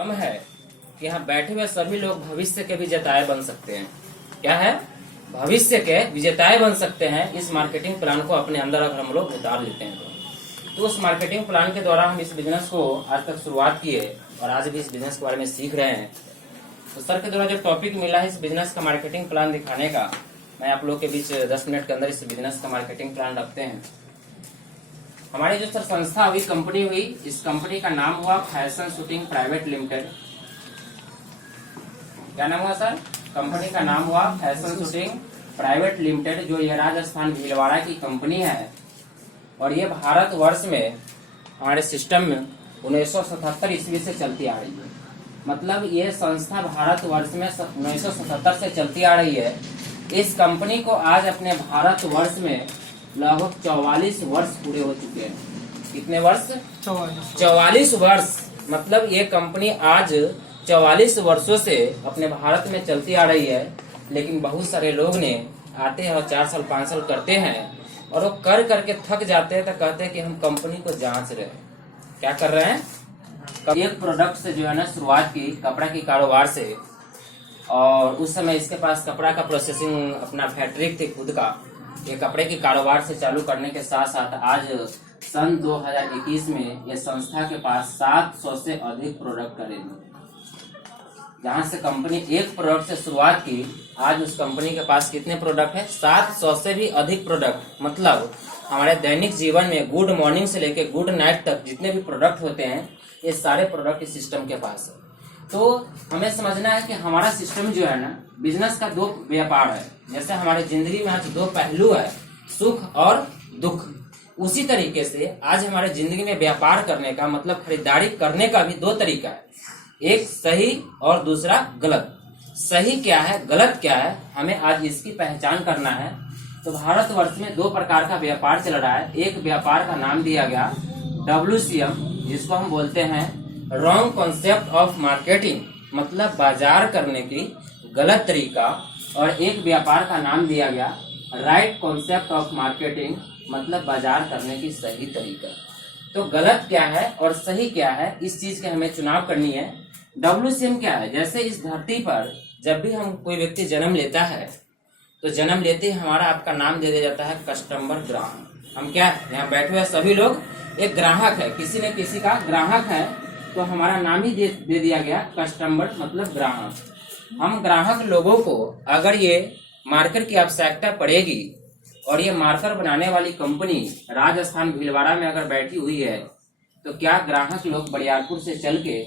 कम है कि यहाँ बैठे हुए सभी लोग भविष्य के विजेताएं बन सकते हैं। क्या है? भविष्य के विजेताएं बन सकते हैं। इस मार्केटिंग प्लान को अपने अंदर अगर हम लोग उतार लेते हैं तो उस मार्केटिंग प्लान के द्वारा हम इस बिजनेस को आज तक शुरुआत किए और आज भी इस बिजनेस के बारे में सीख रहे हैं। तो सर के द्वारा जो टॉपिक मिला है इस बिजनेस का मार्केटिंग प्लान दिखाने का, मैं आप लोग के बीच 10 मिनट के अंदर इस बिजनेस का मार्केटिंग प्लान रखते हैं। हमारी जो सर संस्था हुई, कंपनी हुई, इस कंपनी का नाम हुआ फैशन शूटिंग प्राइवेट लिमिटेड। क्या नाम हुआ सर? कंपनी का नाम हुआ फैशन शूटिंग प्राइवेट लिमिटेड, जो ये राजस्थान भीलवाड़ा की कंपनी है और ये भारतवर्ष में हमारे सिस्टम में 1977 ईस्वी से चलती आ रही है। मतलब ये संस्था भारतवर्ष में 1977 से चलती आ रही है। इस कंपनी को आज अपने भारतवर्ष में लगभग 44 वर्ष पूरे हो चुके हैं। कितने वर्ष? 44 वर्ष। मतलब ये कंपनी आज 44 वर्षों से अपने भारत में चलती आ रही है। लेकिन बहुत सारे लोग ने आते हैं और 4 साल 5 साल करते हैं और वो कर करके थक जाते हैं तो कहते हैं कि हम कंपनी को जांच रहे हैं। क्या कर रहे हैं? एक प्रोडक्ट से जो है ना शुरुआत की, कपड़ा की कारोबार से। और उस समय इसके पास कपड़ा का प्रोसेसिंग अपना फैक्ट्री थी खुद का। ये कपड़े की कारोबार से चालू करने के साथ साथ आज सन 2021 में ये संस्था के पास 700 से अधिक प्रोडक्ट करेगी। जहां से कंपनी एक प्रोडक्ट से शुरुआत की, आज उस कंपनी के पास कितने प्रोडक्ट है? 700 से भी अधिक प्रोडक्ट। मतलब हमारे दैनिक जीवन में गुड मॉर्निंग से लेकर गुड नाइट तक जितने भी प्रोडक्ट होते हैं, ये सारे प्रोडक्ट इस सिस्टम के पास है। तो हमें समझना है कि हमारा सिस्टम जो है ना, बिजनेस का 2 व्यापार है। जैसे हमारे जिंदगी में आज 2 पहलू है, सुख और दुख। उसी तरीके से आज हमारे जिंदगी में व्यापार करने का मतलब खरीदारी करने का भी 2 तरीका है। एक सही और दूसरा गलत। सही क्या है, गलत क्या है, हमें आज इसकी पहचान करना है। तो भारतवर्ष में 2 प्रकार का व्यापार चल रहा है। एक व्यापार का नाम दिया गया WCM, जिसको हम बोलते हैं रॉन्ग कॉन्सेप्ट ऑफ मार्केटिंग, मतलब बाजार करने की गलत तरीका। और एक व्यापार का नाम दिया गया राइट कॉन्सेप्ट ऑफ मार्केटिंग, मतलब बाजार करने की सही तरीका। तो गलत क्या है और सही क्या है, इस चीज के हमें चुनाव करनी है। WCM क्या है? जैसे इस धरती पर जब भी हम कोई व्यक्ति जन्म लेता है तो जन्म लेते ही हमारा आपका नाम दे दिया जाता है कस्टमर, ग्राहक। हम क्या है, यहाँ बैठे हुए सभी लोग एक ग्राहक है, किसी न किसी का ग्राहक है, तो हमारा नाम ही दे दिया गया कस्टमर, मतलब ग्राहक। हम ग्राहक लोगों को अगर ये मार्कर की आवश्यकता पड़ेगी और ये मार्कर बनाने वाली कंपनी राजस्थान भीलवाड़ा में अगर बैठी हुई है, तो क्या ग्राहक लोग बरियारपुर से चल के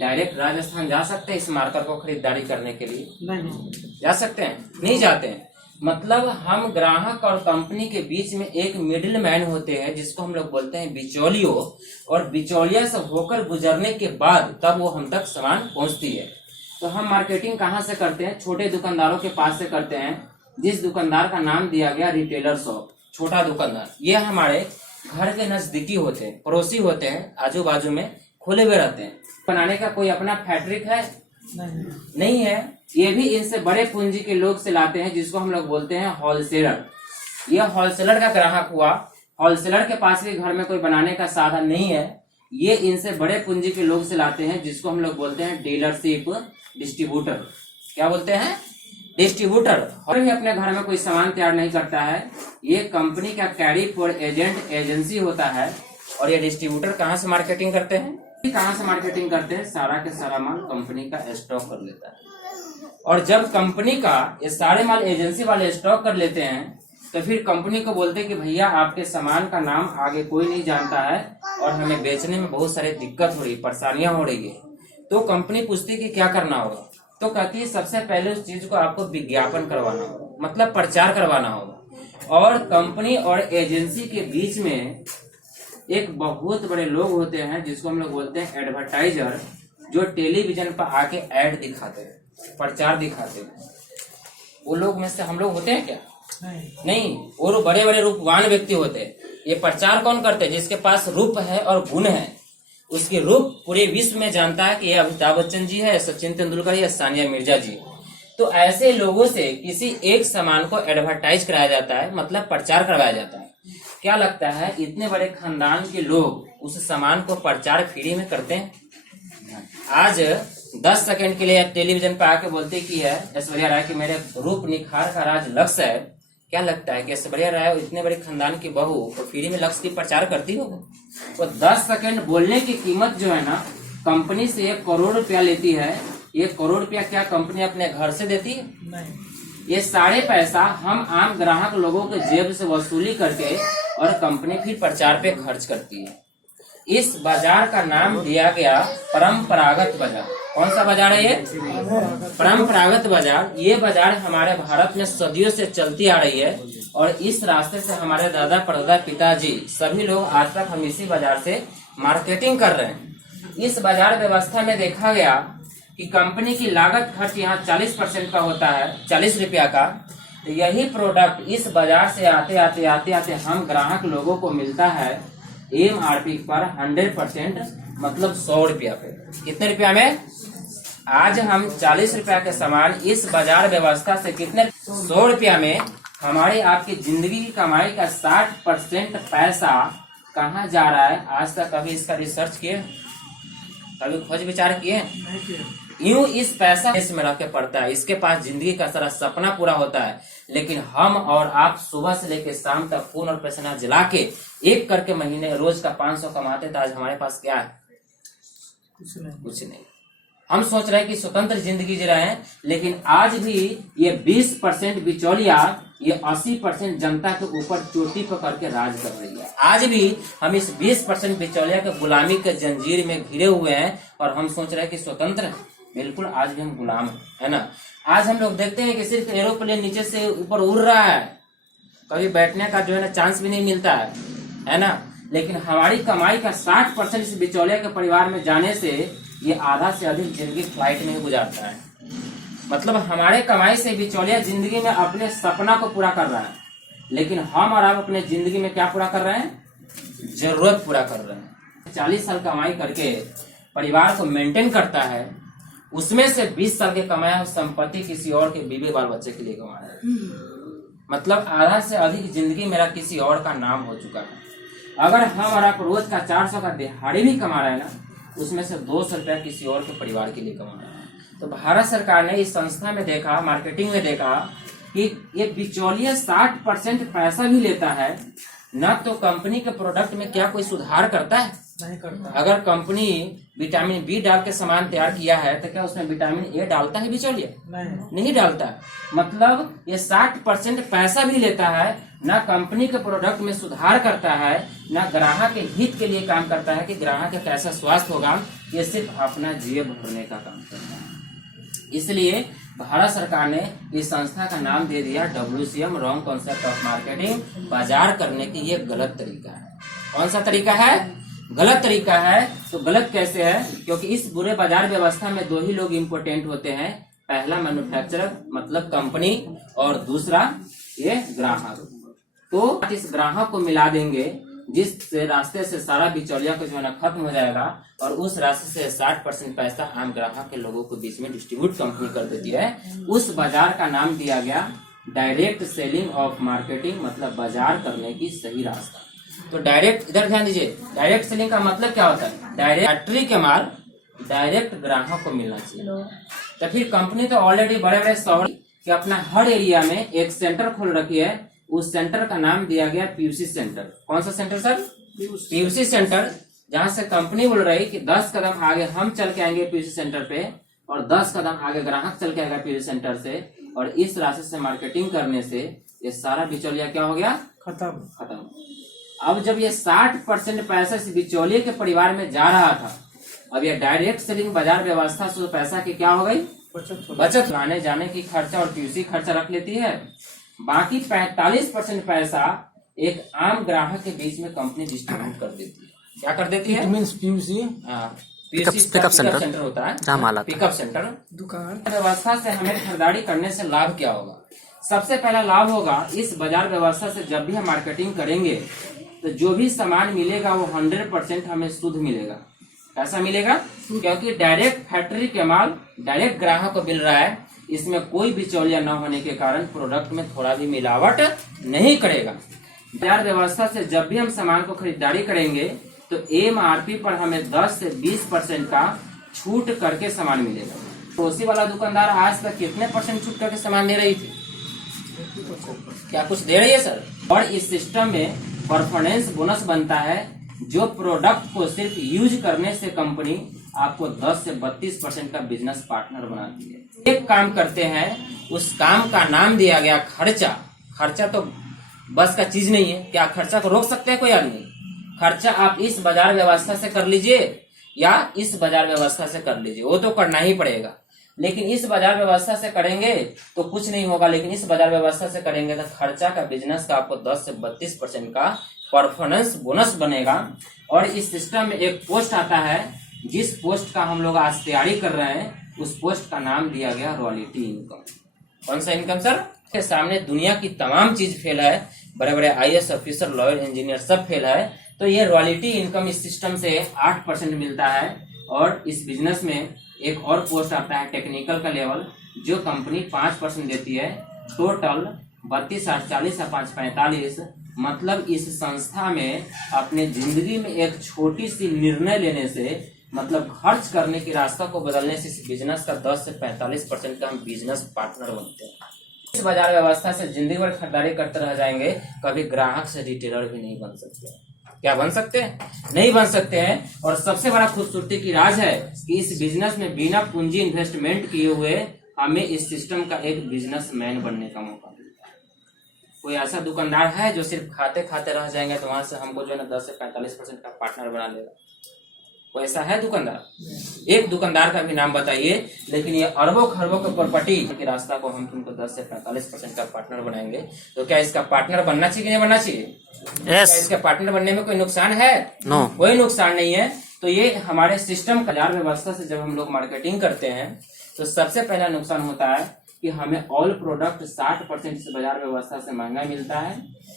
डायरेक्ट राजस्थान जा सकते हैं इस मार्कर को खरीदारी करने के लिए? नहीं जा सकते हैं, नहीं जाते हैं। मतलब हम ग्राहक और कंपनी के बीच में एक मिडिल मैन होते हैं, जिसको हम लोग बोलते हैं बिचौलियो। और बिचौलिया से होकर गुजरने के बाद तब वो हम तक सामान पहुंचती है। तो हम मार्केटिंग कहाँ से करते हैं? छोटे दुकानदारों के पास से करते हैं, जिस दुकानदार का नाम दिया गया रिटेलर शॉप, छोटा दुकानदार। ये हमारे घर के नजदीकी होते हैं, पड़ोसी होते हैं, आजू बाजू में खुले हुए रहते हैं। बनाने का कोई अपना फैक्ट्रिक है? नहीं है। ये भी इनसे बड़े पूंजी के लोग से लाते हैं, जिसको हम लोग बोलते हैं होलसेलर। यह होलसेलर का ग्राहक हुआ। होलसेलर के पास भी घर में कोई बनाने का साधन नहीं है। ये इनसे बड़े पूंजी के लोग से लाते हैं, जिसको हम लोग बोलते हैं डीलरशिप, डिस्ट्रीब्यूटर। क्या बोलते हैं? डिस्ट्रीब्यूटर। और भी अपने घर में कोई सामान तैयार नहीं करता है। ये कंपनी का कैरी फॉर एजेंट एजेंसी होता है। और ये डिस्ट्रीब्यूटर कहाँ से मार्केटिंग करते हैं? कहाँ से मार्केटिंग करते हैं? सारा के सारा माल कंपनी का स्टॉक कर लेता है। और जब कंपनी का ये सारे माल एजेंसी वाले स्टॉक कर लेते हैं, तो फिर कंपनी को बोलते हैं कि भैया आपके सामान का नाम आगे कोई नहीं जानता है और हमें बेचने में बहुत सारी दिक्कत हो रही, परेशानियां हो रही है। तो कंपनी पूछती है कि क्या करना होगा? तो कहती है सबसे पहले उस चीज को आपको विज्ञापन करवाना होगा, मतलब प्रचार करवाना होगा। और कंपनी और एजेंसी के बीच में एक बहुत बड़े लोग होते हैं, जिसको हम लोग बोलते हैं एडवर्टाइजर, जो टेलीविजन पर आके ऐड दिखाते हैं, प्रचार दिखाते हैं। वो लोग में से हम लोग होते हैं क्या? नहीं। वो बड़े बड़े रूपवान व्यक्ति होते हैं। ये प्रचार कौन करते हैं? जिसके पास रूप है और गुण है, उसके रूप पूरे विश्व में जानता है कि ये अमिताभ बच्चन जी है, सचिन तेंदुलकर या सानिया मिर्जा जी। तो ऐसे लोगों से किसी एक सामान को एडवर्टाइज कराया जाता है, मतलब प्रचार करवाया जाता है। क्या लगता है इतने बड़े खानदान के लोग उस सामान को प्रचार फ्री में करते हैं? आज 10 सेकंड के लिए टेलीविजन पे आके बोलती की है ऐश्वर्या राय की मेरे रूप निखार का राज लक्ष्य है। क्या लगता है कि ऐश्वर्या राय इतने बड़े खानदान की बहू और फ्री में लक्ष्य की प्रचार करती हो? वो 10 सेकंड बोलने की कीमत जो है ना, कंपनी से 1 करोड़ रुपया लेती है। 1 करोड़ रुपया क्या कंपनी अपने घर से देती है? नहीं। ये सारे पैसा हम आम ग्राहक लोगों के जेब से वसूली करके और कंपनी फिर प्रचार पे खर्च करती है। इस बाजार का नाम दिया गया परंपरागत बाजार। कौन सा बाजार है ये? परंपरागत बाजार। ये बाजार हमारे भारत में सदियों से चलती आ रही है और इस रास्ते से हमारे दादा परदादा पिताजी सभी लोग आज तक हम इसी बाजार से मार्केटिंग कर रहे हैं। इस बाजार व्यवस्था में देखा गया कि कंपनी की लागत खर्च यहाँ 40% का होता है, 40 रुपया का। तो यही प्रोडक्ट इस बाजार से आते आते हम ग्राहक लोगों को मिलता है MRP पर 100%, मतलब 100 रुपया पे। कितने रुपया में? आज हम 40 रुपया के सामान इस बाजार व्यवस्था से कितने 100 रुपया में हमारी आपकी जिंदगी की कमाई का 60% पैसा कहाँ जा रहा है? आज तक कभी इसका रिसर्च किए, कभी खोज विचार किए? यूं इस पैसा इसमें रख के पड़ता है, इसके पास जिंदगी का सारा सपना पूरा होता है, लेकिन हम और आप सुबह से लेकर शाम तक खून और पसीना जला के एक करके महीने रोज का 500 कमाते थे। आज हमारे पास क्या है? कुछ नहीं। हम सोच रहे हैं कि स्वतंत्र जिंदगी जी रहे हैं, लेकिन आज भी ये 20% बिचौलिया ये 80% जनता के ऊपर चोटी पकड़ के राज कर रही है। आज भी हम इस 20% बिचौलिया के गुलामी के जंजीर में घिरे हुए हैं और हम सोच रहे हैं कि स्वतंत्र है। बिल्कुल, आज भी हम गुलाम है ना। आज हम लोग देखते हैं कि सिर्फ एरोप्लेन नीचे से ऊपर उड़ रहा है, कभी बैठने का जो है ना चांस भी नहीं मिलता है ना। लेकिन हमारी कमाई का 60% इस बिचौलिया के परिवार में जाने से ये आधा से अधिक जिंदगी फ्लाइट में ही गुजारता है। मतलब हमारे कमाई से बिचौलिया जिंदगी में अपने सपना को पूरा कर रहा है, लेकिन हम और आप अपने जिंदगी में क्या पूरा कर रहे हैं? जरूरत पूरा कर रहे हैं। 40 साल कमाई करके परिवार को मेंटेन करता है, उसमें से 20 साल के कमाया संपत्ति किसी और के बीवी बाल बच्चे के लिए कमाया है। मतलब आधा से अधिक जिंदगी मेरा किसी और का नाम हो चुका है। अगर हम और आप रोज का 400 का दिहाड़ी भी कमा रहे हैं ना, उसमें से 200 रुपया किसी और के परिवार के लिए कमा रहे हैं। तो भारत सरकार ने इस संस्था में देखा, मार्केटिंग में देखा कि ये बिचौलिया 60% पैसा भी लेता है ना, तो कंपनी के प्रोडक्ट में क्या कोई सुधार करता है? नहीं करता। अगर कंपनी विटामिन बी डाल के सामान तैयार किया है तो क्या उसमें विटामिन ए डालता है बिचौलिया? नहीं डालता। मतलब ये 60% पैसा भी लेता है, ना कंपनी के प्रोडक्ट में सुधार करता है, ना ग्राहक के हित के लिए काम करता है कि ग्राहक का कैसा स्वास्थ्य होगा। ये सिर्फ अपना जेब भरने का काम करता है। इसलिए भारत सरकार ने इस संस्था का नाम दे दिया WCM, wrong concept of marketing. बाजार करने की ये गलत तरीका है। कौन सा तरीका है? गलत तरीका है। तो गलत कैसे है? क्योंकि इस बुरे बाजार व्यवस्था में 2 ही लोग इम्पोर्टेंट होते हैं। पहला मैन्युफैक्चरर मतलब कंपनी, और दूसरा ये ग्राहक। तो इस ग्राहक को मिला देंगे जिस रास्ते से सारा बिचौलिया को जो है ना खत्म हो जाएगा, और उस रास्ते से 60% पैसा आम ग्राहक के लोगों के बीच में डिस्ट्रीब्यूट कंपनी कर देती है। उस बाजार का नाम दिया गया डायरेक्ट सेलिंग ऑफ मार्केटिंग, मतलब बाजार करने की सही रास्ता। तो डायरेक्ट, इधर ध्यान दीजिए, डायरेक्ट सेलिंग का मतलब क्या होता है? डायरेक्ट फैक्ट्री के माल डायरेक्ट ग्राहक को मिलना चाहिए। तो फिर कंपनी तो ऑलरेडी बड़े बड़े शहर के अपना हर एरिया में एक सेंटर खोल रखी है। उस सेंटर का नाम दिया गया PUC सेंटर। कौन सा सेंटर सर? PUC सेंटर, जहाँ से कंपनी बोल रही कि 10 कदम आगे हम चल के आएंगे PUC सेंटर पे, और 10 कदम आगे ग्राहक चल के आएगा PUC सेंटर से, और इस रास्ते से मार्केटिंग करने से ये सारा बिचौलिया क्या हो गया? खत्म। अब जब ये 60% पैसा इस बिचौलिए के परिवार में जा रहा था, अब ये डायरेक्ट सेलिंग बाजार व्यवस्था से पैसा की क्या हो गई? बचत। आने जाने की खर्चा और PUC खर्चा रख लेती है। बाकी 45% पैसा एक आम ग्राहक के बीच में कंपनी डिस्ट्रीब्यूट कर देती है। क्या कर देती है? पिकअप सेंटर होता है, पिकअप सेंटर दुकान। व्यवस्था से हमें खरीदारी करने से लाभ क्या होगा? सबसे पहला लाभ होगा, इस बाजार व्यवस्था से जब भी हम मार्केटिंग करेंगे तो जो भी सामान मिलेगा वो 100% हमें शुद्ध मिलेगा। कैसा मिलेगा? क्योंकि डायरेक्ट फैक्ट्री के माल डायरेक्ट ग्राहक को मिल रहा है। इसमें कोई बिचौलिया न होने के कारण प्रोडक्ट में थोड़ा भी मिलावट नहीं करेगा। बाजार व्यवस्था से जब भी हम सामान को खरीदारी करेंगे तो MRP पर हमें 10 से 20% का छूट करके सामान मिलेगा। पड़ोसी वाला दुकानदार आज तक कितने % छूट करके सामान दे रही थी? क्या कुछ दे रही है सर? और इस सिस्टम में परफॉर्मेंस बोनस बनता है, जो प्रोडक्ट को सिर्फ यूज करने से कंपनी आपको 10 से 32% का बिजनेस पार्टनर बनाती है। एक काम करते हैं, उस काम का नाम दिया गया खर्चा। खर्चा तो बस का चीज नहीं है। क्या खर्चा को रोक सकते हैं कोई आदमी? खर्चा आप इस बाजार व्यवस्था से कर लीजिए या इस बाजार व्यवस्था से कर लीजिए, वो तो करना ही पड़ेगा। लेकिन इस बाजार व्यवस्था से करेंगे तो कुछ नहीं होगा, लेकिन इस बाजार व्यवस्था से करेंगे तो खर्चा का बिजनेस का आपको 10 से 32% का परफॉर्मेंस बोनस बनेगा। और इस सिस्टम में एक पोस्ट आता है, जिस पोस्ट का हम लोग आज तैयारी कर रहे हैं, उस पोस्ट का नाम दिया गया रॉयल्टी इनकम। कौन सा इनकम सर? के सामने दुनिया की तमाम चीज फेल है, बड़े बड़े IAS ऑफिसर, लॉयर, इंजीनियर सब फेल है, तो ये रॉयल्टी इनकम इस सिस्टम से 8% मिलता है। और इस बिजनेस में एक और पोस्ट आता है टेक्निकल का लेवल, जो कंपनी 5% देती है। टोटल 32, 8, 40 या 5, 45। मतलब इस संस्था में अपने जिंदगी में एक छोटी सी निर्णय लेने से, मतलब खर्च करने की रास्ता को बदलने से इस बिजनेस का 10 से 45% का हम बिजनेस पार्टनर बनते हैं। इस बाजार व्यवस्था से जिंदगी भर खरीदारी करते रह जाएंगे, कभी ग्राहक से रिटेलर भी नहीं बन सकते। क्या बन सकते हैं? नहीं बन सकते हैं। और सबसे बड़ा खूबसूरती की राज है कि इस बिजनेस में बिना पूंजी इन्वेस्टमेंट किए हुए हमें इस सिस्टम का एक बिजनेसमैन बनने का मौका मिलता है। कोई ऐसा दुकानदार है जो सिर्फ खाते खाते रह जाएंगे तो वहां से हमको जो है ना 10 से 45% का पार्टनर बना लेगा? कोई ऐसा है दुकानदार? एक दुकानदार का भी नाम बताइए। लेकिन ये अरबों खरबों के प्रॉपर्टी के रास्ता को हम तुमको 10 से 45% का पार्टनर बनाएंगे। तो क्या इसका पार्टनर बनना चाहिए कि नहीं बनना चाहिए? क्या इसके पार्टनर बनने में कोई नुकसान है? नो, कोई नुकसान नहीं है। तो ये हमारे सिस्टम बाजार व्यवस्था से जब हम लोग मार्केटिंग करते हैं तो सबसे पहला नुकसान होता है कि हमें ऑल प्रोडक्ट 60% इस बाजार व्यवस्था से महंगा मिलता है।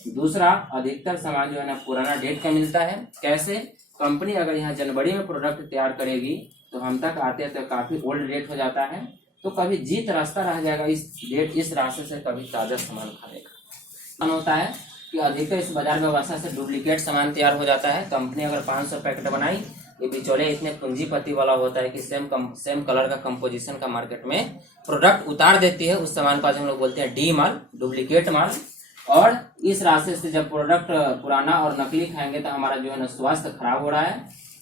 दूसरा, अधिकतर सामान जो है ना पुराना डेट का मिलता है। कैसे? कंपनी अगर यहाँ जनवरी में प्रोडक्ट तैयार करेगी तो हम तक आते तो काफी ओल्ड डेट हो जाता है, तो कभी जीत रास्ता रह जाएगा इस डेट, इस रास्ते से कभी ताजा सामान खाएगा। होता है कि अधिकतर इस बाजार व्यवस्था से डुप्लीकेट सामान तैयार हो जाता है। कंपनी अगर 500 पैकेट बनाई, ये बिचौलिया इतने पूंजीपति वाला होता है कि सेम कलर का कंपोजिशन का मार्केट में प्रोडक्ट उतार देती है। उस सामान को आज हम लोग बोलते हैं डी माल, डुप्लीकेट माल। और इस रास्ते से जब प्रोडक्ट पुराना और नकली खाएंगे तो हमारा जो है ना स्वास्थ्य खराब हो रहा है।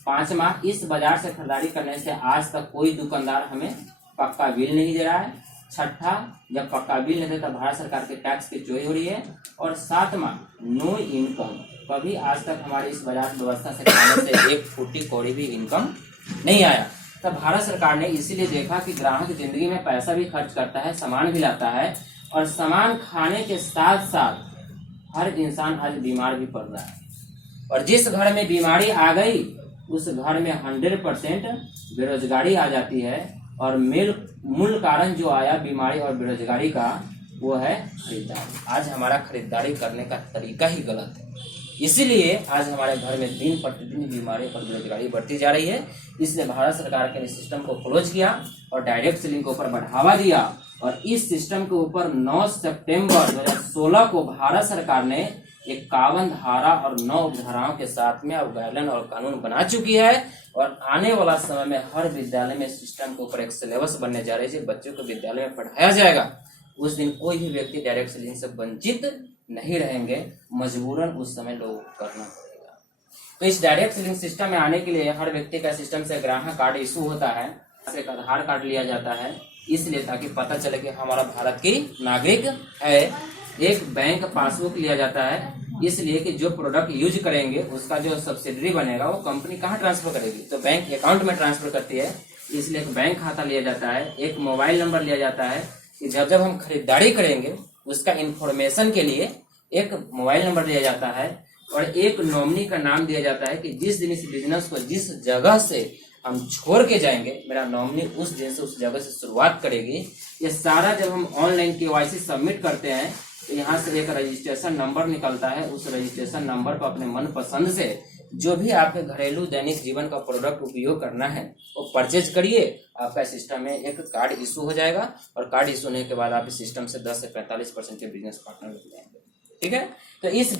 5वां, इस बाजार से खरीदारी करने से आज तक कोई दुकानदार हमें पक्का बिल नहीं दे रहा है। 6ठा, जब पक्का बिल नहीं देता भारत सरकार के टैक्स की चोरी हो रही है। और 7वां, नो इनकम। कभी आज तक हमारे इस बाजार व्यवस्था से खाने से 1 फूटी कौड़ी भी इनकम नहीं आया। तब भारत सरकार ने इसीलिए देखा कि ग्राहक जिंदगी में पैसा भी खर्च करता है, सामान भी लाता है, और सामान खाने के साथ साथ हर इंसान आज बीमार भी पड़ रहा है। और जिस घर में बीमारी आ गई उस घर में 100% बेरोजगारी आ जाती है। और मूल कारण जो आया बीमारी और बेरोजगारी का, वो है खरीदारी। आज हमारा खरीदारी करने का तरीका ही गलत है, इसीलिए आज हमारे घर में दिन प्रतिदिन बीमारी और बेरोजगारी बढ़ती जा रही है। इसलिए भारत सरकार ने सिस्टम को क्लोज किया और डायरेक्ट सेलिंग को ऊपर बढ़ावा दिया। और इस सिस्टम के ऊपर 9 सितंबर 2016 को भारत सरकार ने 51 धारा और 9 उपधाराओं के साथ में अब गाइडलाइन और कानून बना चुकी है। और आने वाला समय में हर विद्यालय में सिस्टम के ऊपर एक सिलेबस बनने जा रही है, बच्चों को विद्यालय में पढ़ाया जाएगा। उस दिन कोई भी व्यक्ति डायरेक्ट सेलिंग से वंचित नहीं रहेंगे, मजबूरन उस समय लोगों को करना पड़ेगा। तो इस डायरेक्ट सेलिंग सिस्टम में आने के लिए हर व्यक्ति का सिस्टम से ग्राहक कार्ड इशू होता है, एक आधार कार्ड लिया जाता है, इसलिए ताकि पता चले कि हमारा भारत की नागरिक है। एक बैंक पासबुक लिया जाता है, इसलिए कि जो प्रोडक्ट यूज करेंगे उसका जो सब्सिडरी बनेगा वो कंपनी कहाँ ट्रांसफर करेगी, तो बैंक अकाउंट में ट्रांसफर करती है। इसलिए एक बैंक खाता लिया जाता है, एक मोबाइल नंबर लिया जाता है कि जब जब हम खरीदारी करेंगे उसका इंफॉर्मेशन के लिए एक मोबाइल नंबर दिया जाता है। और एक नॉमिनी का नाम दिया जाता है कि जिस दिन इस बिजनेस को जिस जगह से हम छोड़ के जाएंगे, मेरा नॉमिनी उस दिन से उस जगह से शुरुआत करेगी। ये सारा जब हम ऑनलाइन KYC सबमिट करते हैं तो यहाँ से एक रजिस्ट्रेशन नंबर निकलता है। उस रजिस्ट्रेशन नंबर पर अपने मन पसंद से जो भी आपके घरेलू दैनिक जीवन का प्रोडक्ट उपयोग करना है वो परचेज करिए। आपका सिस्टम में एक कार्ड इशू हो जाएगा और कार्ड इशू होने के बाद आप इस सिस्टम से 10 से 45% के बिजनेस पार्टनर मिल जाएंगे। ठीक है, तो इस